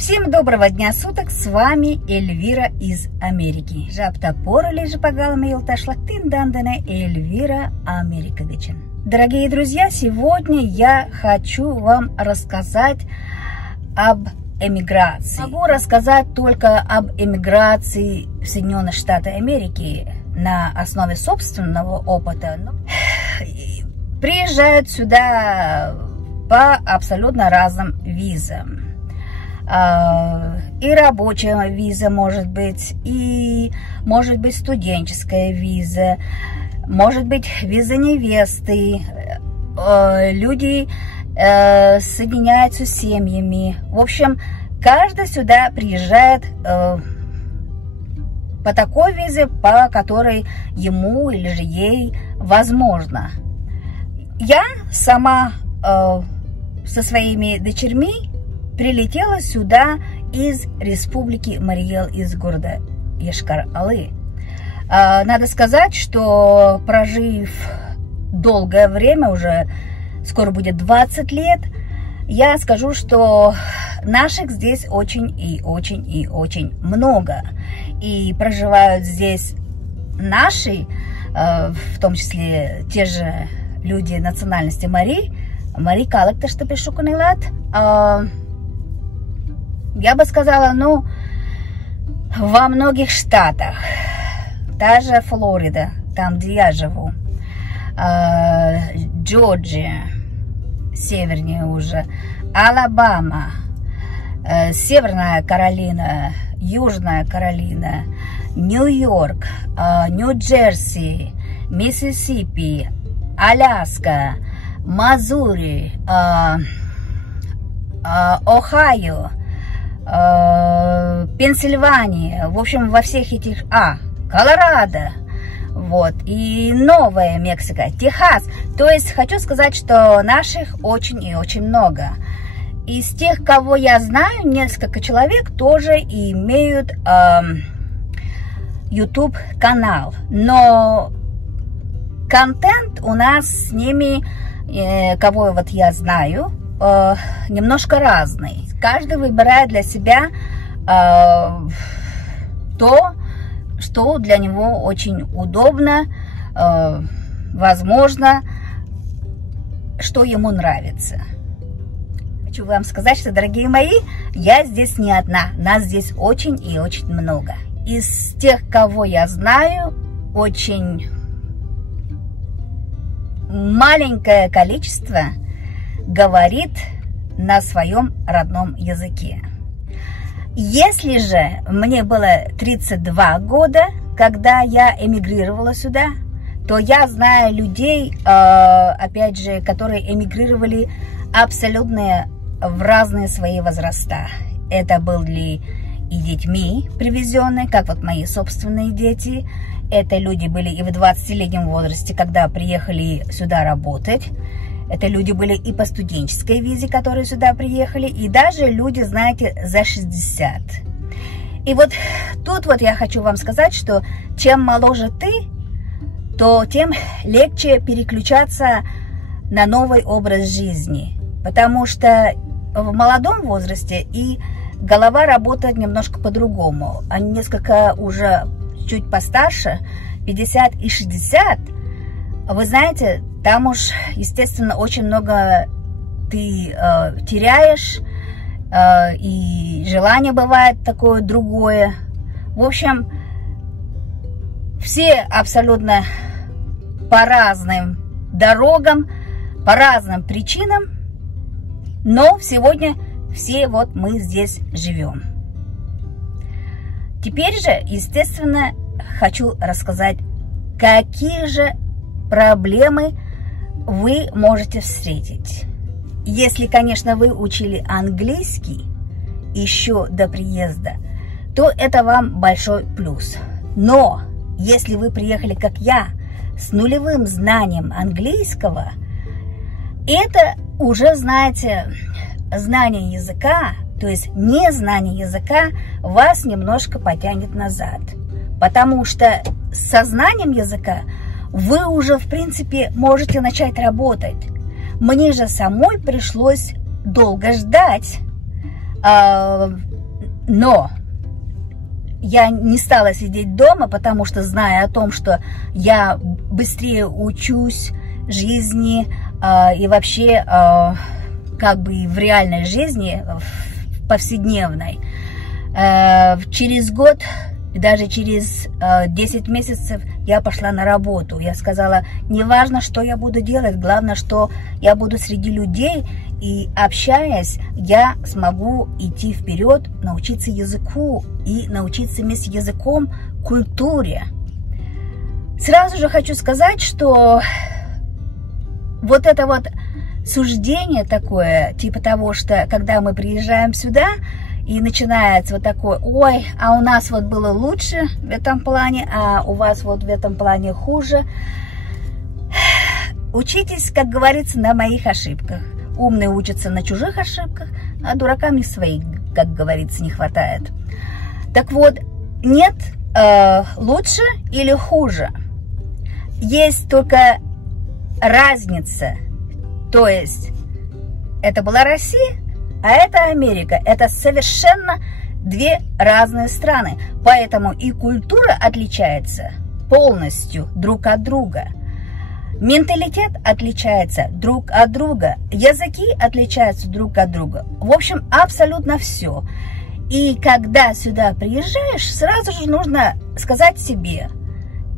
Всем доброго дня суток, с вами Эльвира из Америки. Жаптапора лежи погалами елташлактин дандане Эльвира Америка гечен. Дорогие друзья, сегодня я хочу вам рассказать об эмиграции. Могу рассказать только об эмиграции в Соединенные Штаты Америки на основе собственного опыта. Приезжают сюда по абсолютно разным визам. И рабочая виза может быть, и может быть студенческая виза, может быть виза невесты. Люди соединяются с семьями. В общем, каждый сюда приезжает по такой визе, по которой ему или же ей возможно. Я сама со своими дочерьми прилетела сюда из республики Марий Эл, из города Йошкар-Олы. Надо сказать, что прожив долгое время, уже скоро будет 20 лет, я скажу, что наших здесь очень и очень много. И проживают здесь наши, в том числе те же люди национальности Мари Калакта, что пишу Кунилат. Я бы сказала, ну, во многих штатах, даже Флорида, там, где я живу, Джорджия, севернее уже, Алабама, Северная Каролина, Южная Каролина, Нью-Йорк, Нью-Джерси, Миссисипи, Аляска, Мазури, Ohio, Пенсильвания, в общем, во всех этих, Колорадо, вот, и Новая Мексика, Техас. То есть хочу сказать, что наших очень и очень много. Из тех, кого я знаю, несколько человек тоже имеют YouTube канал, но контент у нас с ними, кого вот я знаю, немножко разный. Каждый выбирает для себя то, что для него очень удобно, возможно, что ему нравится. Хочу вам сказать, что, дорогие мои, я здесь не одна, нас здесь очень и очень много. Из тех, кого я знаю, очень маленькое количество говорит на своем родном языке. Если же мне было 32 года, когда я эмигрировала сюда, то я знаю людей, опять же, которые эмигрировали абсолютно в разные свои возраста. Это были и детьми привезенные, как вот мои собственные дети. Это люди были и в 20-летнем возрасте, когда приехали сюда работать. Это люди были и по студенческой визе, которые сюда приехали, и даже люди, знаете, за 60. И вот тут вот я хочу вам сказать, что чем моложе ты, то тем легче переключаться на новый образ жизни. Потому что в молодом возрасте и голова работает немножко по-другому. А несколько уже чуть постарше, 50 и 60, вы знаете, там уж, естественно, очень много ты теряешь, и желание бывает такое другое. В общем, все абсолютно по разным дорогам, по разным причинам, но сегодня все вот мы здесь живем. Теперь же, естественно, хочу рассказать, какие же проблемы вы можете встретить. Если, конечно, вы учили английский еще до приезда, то это вам большой плюс. Но если вы приехали, как я, с нулевым знанием английского, это уже, знаете, знание языка, то есть незнание языка вас немножко потянет назад. Потому что со знанием языка вы уже, в принципе, можете начать работать. Мне же самой пришлось долго ждать, Но я не стала сидеть дома, потому что, зная о том, что я быстрее учусь жизни и вообще как бы в реальной жизни, в повседневной, через год, даже через 10 месяцев я пошла на работу. Я сказала, не важно, что я буду делать, главное, что я буду среди людей, и общаясь, я смогу идти вперед, научиться языку и научиться вместе с языком культуре. Сразу же хочу сказать, что вот это вот суждение такое, типа того, что когда мы приезжаем сюда, и начинается вот такое, ой, а у нас вот было лучше в этом плане, а у вас вот в этом плане хуже. Учитесь, как говорится, на моих ошибках. Умные учатся на чужих ошибках, а дуракам и своих, как говорится, не хватает. Так вот, нет лучше или хуже. Есть только разница. То есть, это была Россия, а это Америка. Это совершенно две разные страны. Поэтому и культура отличается полностью друг от друга. Менталитет отличается друг от друга. Языки отличаются друг от друга. В общем, абсолютно все. И когда сюда приезжаешь, сразу же нужно сказать себе,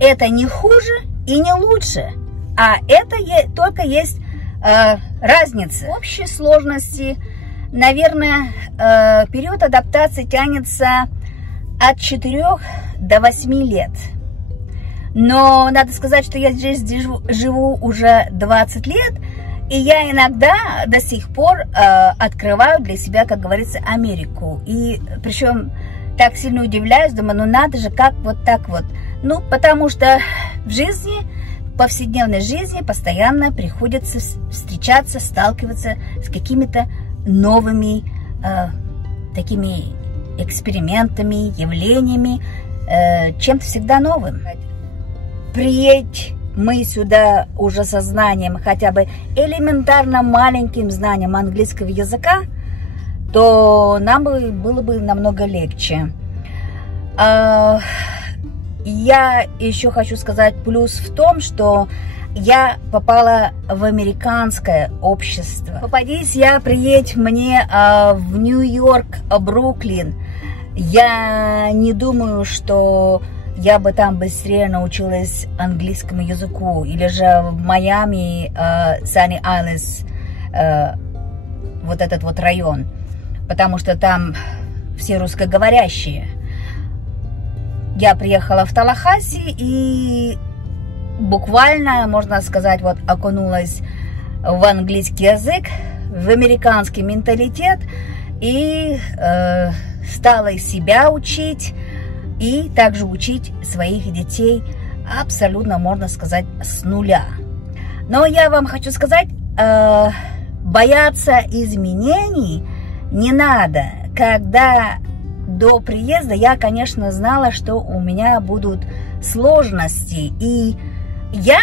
это не хуже и не лучше, а это только есть разница. В общей сложности, наверное, период адаптации тянется от 4 до 8 лет. Но надо сказать, что я здесь живу уже 20 лет, и я иногда до сих пор открываю для себя, как говорится, Америку. И причем так сильно удивляюсь, думаю, ну надо же, как вот так вот. Ну, потому что в жизни, в повседневной жизни постоянно приходится встречаться, сталкиваться с какими-то новыми такими экспериментами, явлениями, чем-то всегда новым. Приедь мы сюда уже со знанием, хотя бы элементарно маленьким знанием английского языка, то нам было бы намного легче. Я еще хочу сказать плюс в том, что я попала в американское общество. Попадись я, приедь мне в Нью-Йорк, Бруклин, я не думаю, что я бы там быстрее научилась английскому языку. Или же в Майами, Санни-Айлендс, вот этот вот район. Потому что там все русскоговорящие. Я приехала в Таллахасси и буквально, можно сказать, вот окунулась в английский язык, в американский менталитет и стала себя учить. И также учить своих детей абсолютно, можно сказать, с нуля. Но я вам хочу сказать, бояться изменений не надо. Когда до приезда я, конечно, знала, что у меня будут сложности. И я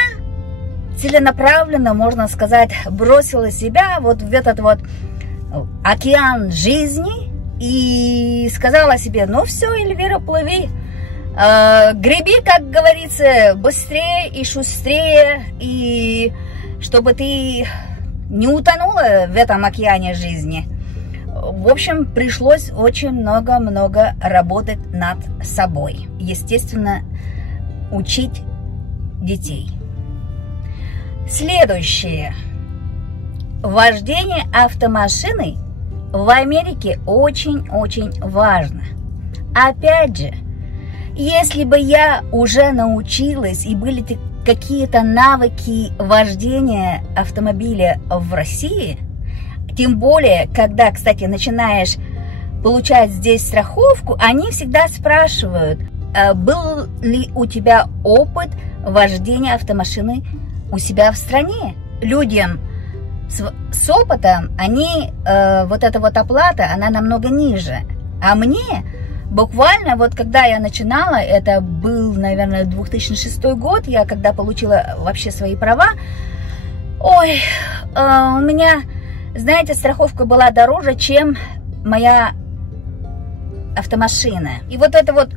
целенаправленно, можно сказать, бросила себя вот в этот вот океан жизни. И сказала себе, ну все, Эльвира, плыви, греби, как говорится, быстрее и шустрее, и чтобы ты не утонула в этом океане жизни. В общем, пришлось очень много работать над собой. Естественно, учить детей. Следующее. Вождение автомашины в Америке очень-очень важно. Опять же, если бы я уже научилась и были какие-то навыки вождения автомобиля в России, тем более, когда, кстати, начинаешь получать здесь страховку, они всегда спрашивают, был ли у тебя опыт вождения автомашины у себя в стране. Людям с опытом, вот эта вот оплата, она намного ниже. А мне буквально, вот когда я начинала, это был, наверное, 2006 год, я когда получила вообще свои права, ой, у меня, знаете, страховка была дороже, чем моя автомашины. И вот это вот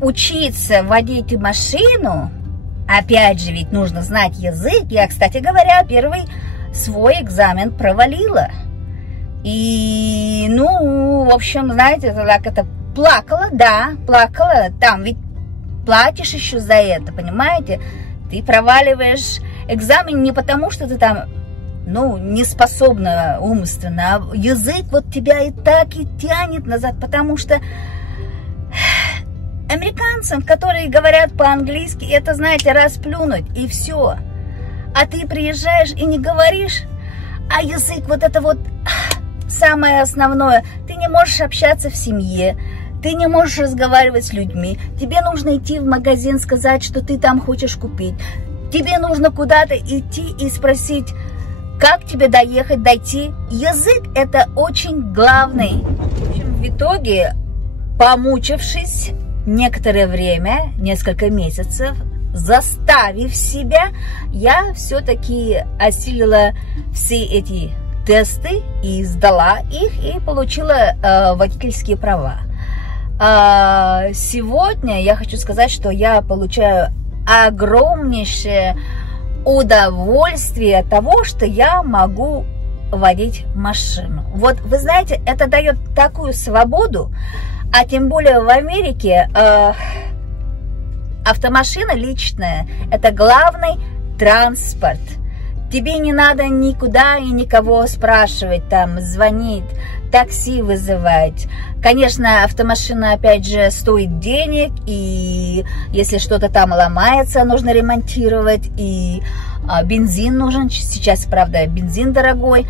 учиться водить машину, опять же, ведь нужно знать язык. Я, кстати говоря, первый свой экзамен провалила. И, ну, в общем, знаете, так это плакала, да, плакала. Там ведь платишь еще за это, понимаете? Ты проваливаешь экзамен не потому, что ты там, ну, не способна умственно, а язык вот тебя и так и тянет назад, потому что американцам, которые говорят по-английски, это, знаете, расплюнуть, и все. А ты приезжаешь и не говоришь, а язык вот это вот самое основное. Ты не можешь общаться в семье, ты не можешь разговаривать с людьми. Тебе нужно идти в магазин, сказать, что ты там хочешь купить. Тебе нужно куда-то идти и спросить, как тебе доехать, дойти. Язык – это очень главный. В общем, в итоге, помучившись некоторое время, несколько месяцев, заставив себя, я все-таки осилила все эти тесты и сдала их, и получила водительские права. Сегодня я хочу сказать, что я получаю огромнейшее удовольствие от того, что я могу водить машину. Вот вы знаете, это дает такую свободу, а тем более в Америке автомашина личная – это главный транспорт. Тебе не надо никуда и никого спрашивать, там, звонить, такси вызывать. Конечно, автомашина, опять же, стоит денег, и если что-то там ломается, нужно ремонтировать, и бензин нужен. Сейчас, правда, бензин дорогой,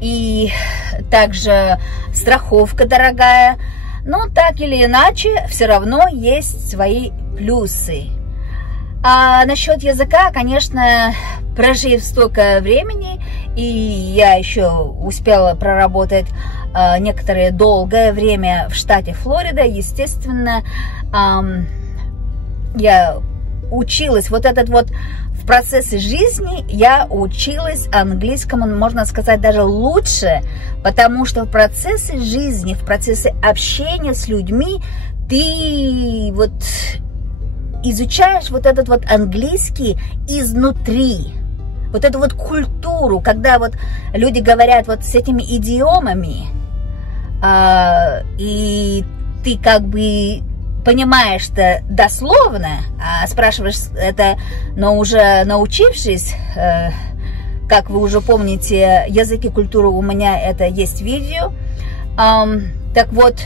и также страховка дорогая. Но так или иначе, все равно есть свои плюсы. А насчет языка, конечно, прожив столько времени, и я еще успела проработать некоторое долгое время в штате Флорида, естественно, я училась, вот этот вот в процессе жизни я училась английскому, можно сказать, даже лучше, потому что в процессе жизни, в процессе общения с людьми ты вот изучаешь вот этот вот английский изнутри, вот эту вот культуру, когда вот люди говорят вот с этими идиомами, и ты как бы понимаешь-то дословно, а спрашиваешь это, но уже научившись, как вы уже помните, язык и культура у меня это есть видео, так вот,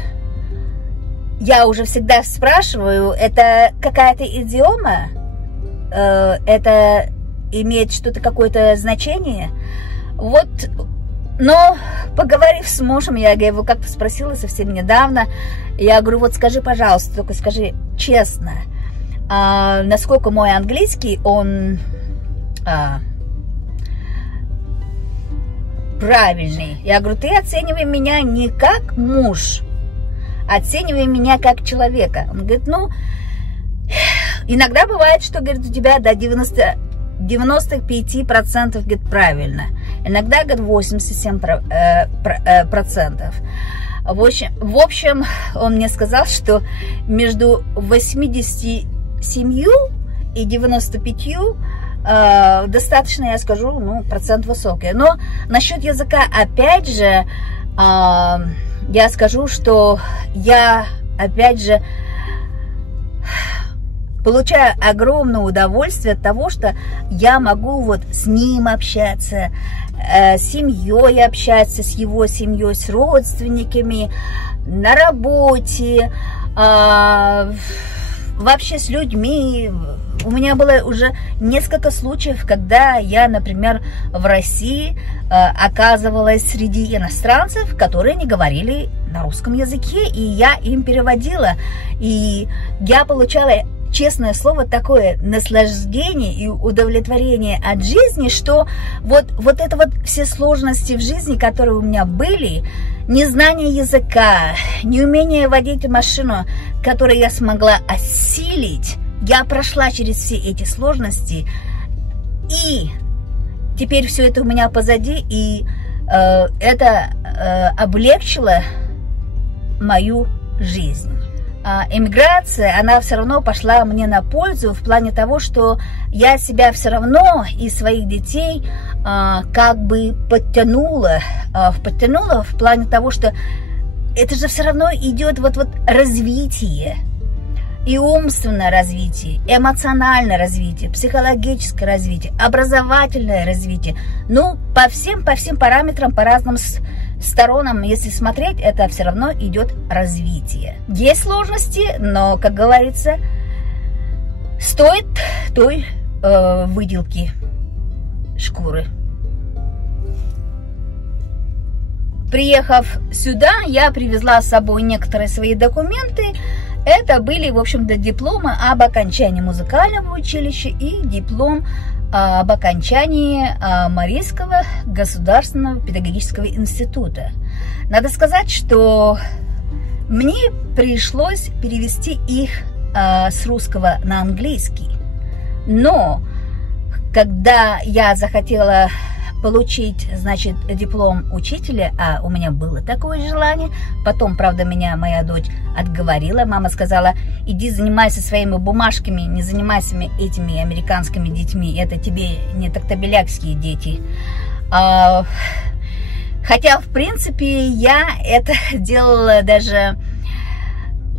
я уже всегда спрашиваю, это какая-то идиома? Это имеет что-то, какое-то значение? Вот, но поговорив с мужем, я его как-то спросила совсем недавно, я говорю, вот скажи, пожалуйста, только скажи честно, насколько мой английский, он правильный. Я говорю, ты оценивай меня не как муж, оценивай меня как человека. Он говорит, ну, иногда бывает, что, говорит, у тебя до 95% говорит, правильно. Иногда, говорит, 87%. В общем, он мне сказал, что между 87 и 95 достаточно, я скажу, ну, процент высокий. Но насчет языка, опять же, я скажу, что я, опять же, получаю огромное удовольствие от того, что я могу вот с ним общаться, с семьей общаться, с его семьей, с родственниками, на работе, вообще с людьми. У меня было уже несколько случаев, когда я, например, в России оказывалась среди иностранцев, которые не говорили на русском языке, и я им переводила. И я получала, честное слово, такое наслаждение и удовлетворение от жизни, что вот это вот все сложности в жизни, которые у меня были, незнание языка, неумение водить машину, которую я смогла осилить, я прошла через все эти сложности, и теперь все это у меня позади, и это облегчило мою жизнь. Иммиграция, она все равно пошла мне на пользу в плане того, что я себя все равно и своих детей как бы подтянула в плане того, что это же все равно идет вот развитие. И умственное развитие, эмоциональное развитие, психологическое развитие, образовательное развитие. Ну, по всем параметрам, по разным сторонам, если смотреть, это все равно идет развитие. Есть сложности, но, как говорится, стоит той выделки шкуры. Приехав сюда, я привезла с собой некоторые свои документы. Это были, в общем-то, дипломы об окончании музыкального училища и диплом об окончании Марийского государственного педагогического института. Надо сказать, что мне пришлось перевести их с русского на английский. Но когда я захотела получить, значит, диплом учителя, а у меня было такое желание. Потом, правда, меня моя дочь отговорила. Мама сказала: иди занимайся своими бумажками, не занимайся этими американскими детьми. Это тебе не токтабелякские дети. Хотя, в принципе, я это делала даже...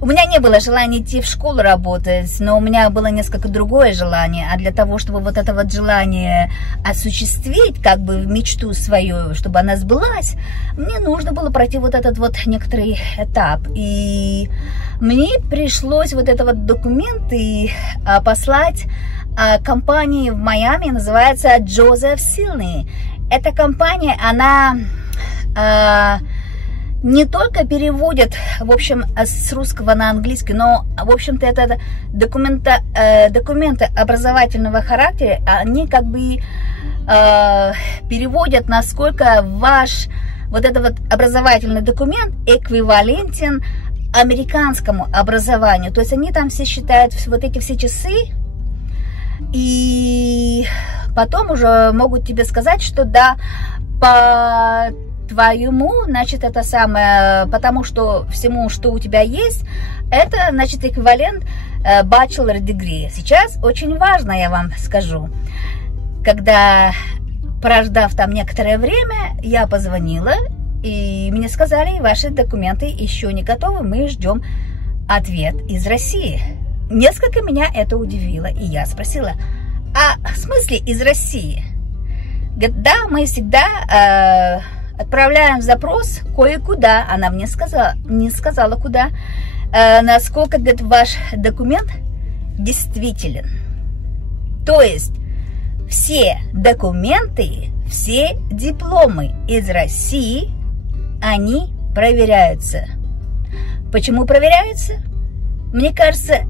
У меня не было желания идти в школу работать, но у меня было несколько другое желание. А для того, чтобы вот это вот желание осуществить, как бы мечту свою, чтобы она сбылась, мне нужно было пройти вот этот вот некоторый этап. И мне пришлось вот этот вот документы послать компании в Майами, называется Joseph Silney. Эта компания, она... не только переводят, в общем, с русского на английский, но, в общем-то, это документы образовательного характера, они как бы переводят, насколько ваш вот этот вот образовательный документ эквивалентен американскому образованию. То есть они там все считают вот эти все часы, и потом уже могут тебе сказать, что да, по твоему, значит, это самое, потому что всему, что у тебя есть, это, значит, эквивалент bachelor degree. Сейчас очень важно, я вам скажу, когда, прождав там некоторое время, я позвонила, и мне сказали: ваши документы еще не готовы, мы ждем ответ из России. Несколько меня это удивило, и я спросила: а в смысле из России? Говорит: да, мы всегда... отправляем запрос кое-куда. Она мне не сказала куда. Насколько, говорит, ваш документ действителен. То есть все документы, все дипломы из России, они проверяются. Почему проверяются? Мне кажется,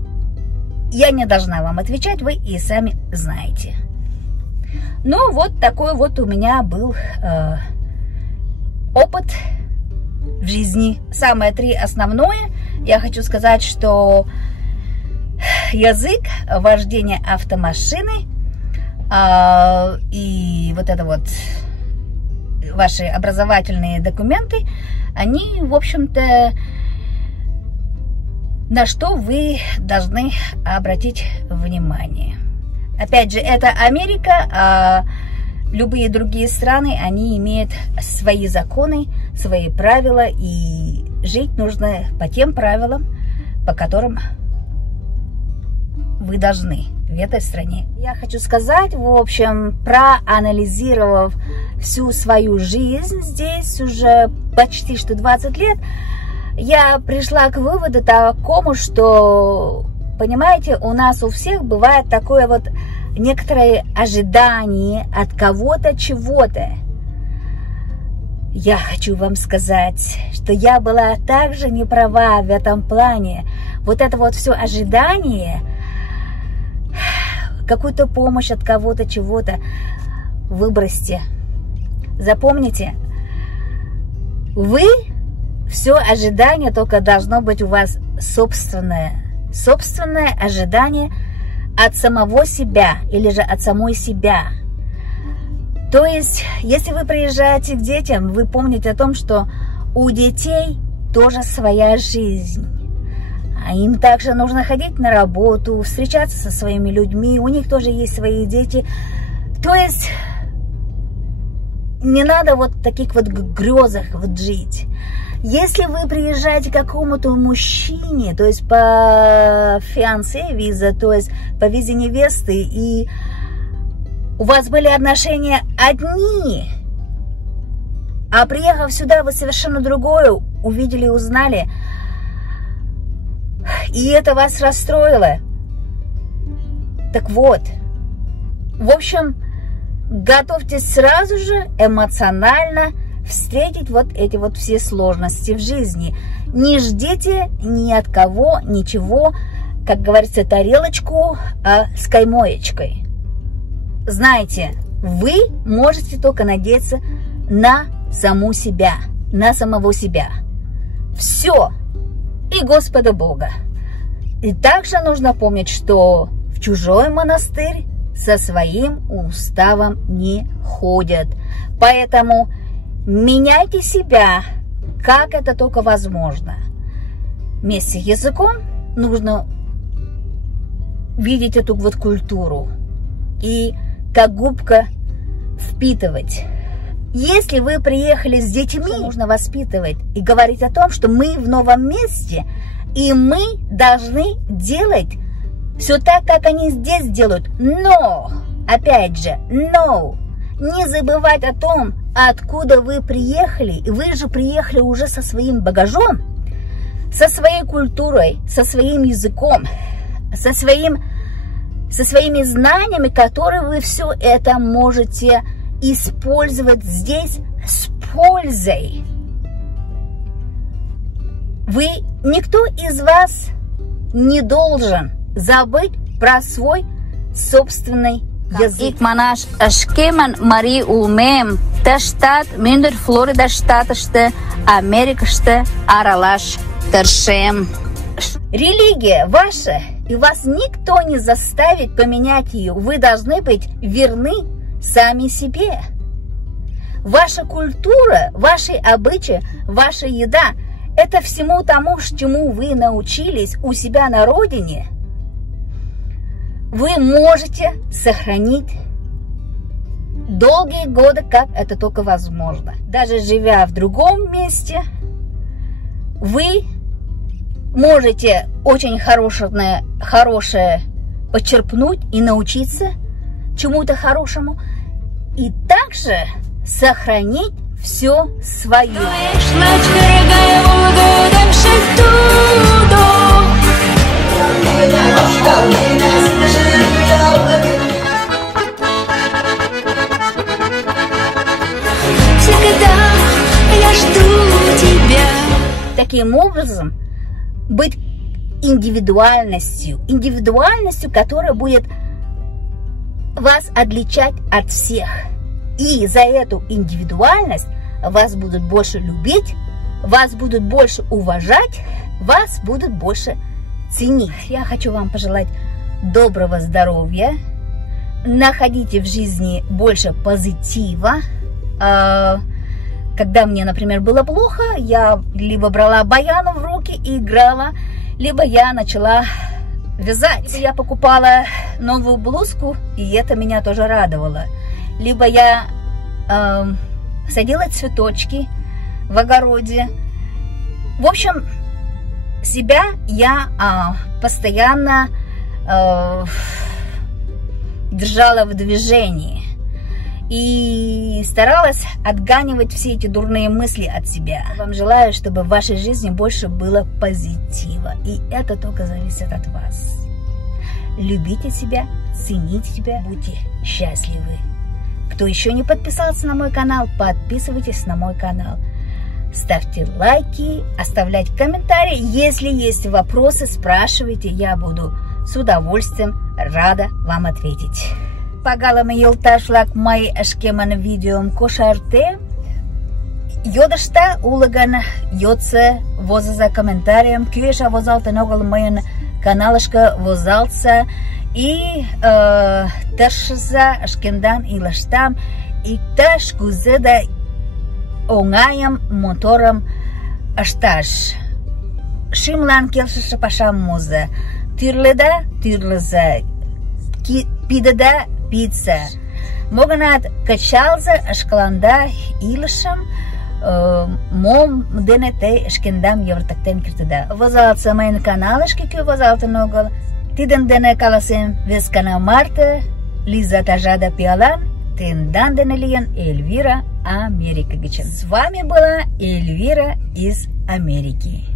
я не должна вам отвечать, вы и сами знаете. Ну, вот такой вот у меня был... опыт в жизни. Самое основное, я хочу сказать, что язык, вождение автомашины и вот это вот ваши образовательные документы, они, в общем-то, на что вы должны обратить внимание. Опять же, это Америка, любые другие страны, они имеют свои законы, свои правила, и жить нужно по тем правилам, по которым вы должны в этой стране. Я хочу сказать, в общем, проанализировав всю свою жизнь здесь уже почти что 20 лет, я пришла к выводу такому, что, понимаете, у нас у всех бывает такое вот некоторые ожидания от кого-то чего-то. Я хочу вам сказать, что я была также не права в этом плане. Вот это вот все ожидание, какую-то помощь от кого-то чего-то, выбросьте. Запомните, вы, все ожидание только должно быть у вас собственное ожидание от самого себя или же от самой себя. То есть, если вы приезжаете к детям, вы помните о том, что у детей тоже своя жизнь. им также нужно ходить на работу, встречаться со своими людьми, у них тоже есть свои дети. То есть не надо вот в таких вот грезах вот жить. Если вы приезжаете к какому-то мужчине, то есть по фиансе виза, то есть по визе невесты, и у вас были отношения одни, а приехав сюда, вы совершенно другое увидели, узнали, и это вас расстроило. Так вот, в общем, готовьтесь сразу же эмоционально встретить вот эти вот все сложности в жизни. Не ждите ни от кого ничего, как говорится, тарелочку с каймоечкой. Знаете, вы можете только надеяться на саму себя, на самого себя. Все. И Господа Бога. И также нужно помнить, что в чужой монастырь со своим уставом не ходят. Поэтому меняйте себя, как это только возможно. Вместе с языком нужно видеть эту вот культуру и как губка впитывать. Если вы приехали с детьми, нужно воспитывать и говорить о том, что мы в новом месте, и мы должны делать все так, как они здесь делают. Но, опять же, не забывать о том, откуда вы приехали. Вы же приехали уже со своим багажом, со своей культурой, со своим языком, со своими знаниями, которые вы все это можете использовать здесь с пользой. Никто из вас не должен забыть про свой собственный язык. Манаш Ашкеман Мари Улмем Таштат Миндер Флорида штаташте Америкаште Аралаш Тершем. Религия ваша, и вас никто не заставит поменять ее. Вы должны быть верны сами себе. Ваша культура, ваши обычаи, ваша еда – это всему тому, чему вы научились у себя на родине, вы можете сохранить долгие годы, как это только возможно. Даже живя в другом месте, вы можете очень хорошее почерпнуть и научиться чему-то хорошему, и также сохранить все свое. Всегда я жду тебя. Таким образом, быть индивидуальностью, которая будет вас отличать от всех. И за эту индивидуальность вас будут больше любить, вас будут больше уважать, вас будут больше ценить. Я хочу вам пожелать доброго здоровья, находите в жизни больше позитива. Когда мне, например, было плохо, я либо брала баян в руки и играла, либо я начала вязать. Я покупала новую блузку, и это меня тоже радовало. Либо я садила цветочки в огороде. В общем, себя я постоянно держала в движении и старалась отгонять все эти дурные мысли от себя. Я вам желаю, чтобы в вашей жизни больше было позитива, и это только зависит от вас. Любите себя, цените себя, будьте счастливы. Кто еще не подписался на мой канал, подписывайтесь на мой канал. Ставьте лайки, оставляйте комментарии. Если есть вопросы, спрашивайте. Я буду с удовольствием рада вам ответить. Пагалами елташлак май ашкеман видеом кошарте. Йодашта улаган йодце воза за комментарием. Кюеша возалта ногал моен каналышка возалца. И ташза ашкендан и лаштам. И таш кузеда оңайым мотором ашташ. шимлан келшыше пашам муза. Тӱрледа тӱрлыза, пидеда пидса. Мо-гынат кычалза шкаланда илышым, мом дене те шкендам йывыртыктен кертыда. Возалтса мыйын каналышке, кӧ возалтын огыл. Тидын дене каласем вес гана марте. Лиза тажада пиалан, тендан дене лийын Эльвира Америка гычын. С вами была Эльвира из Америки.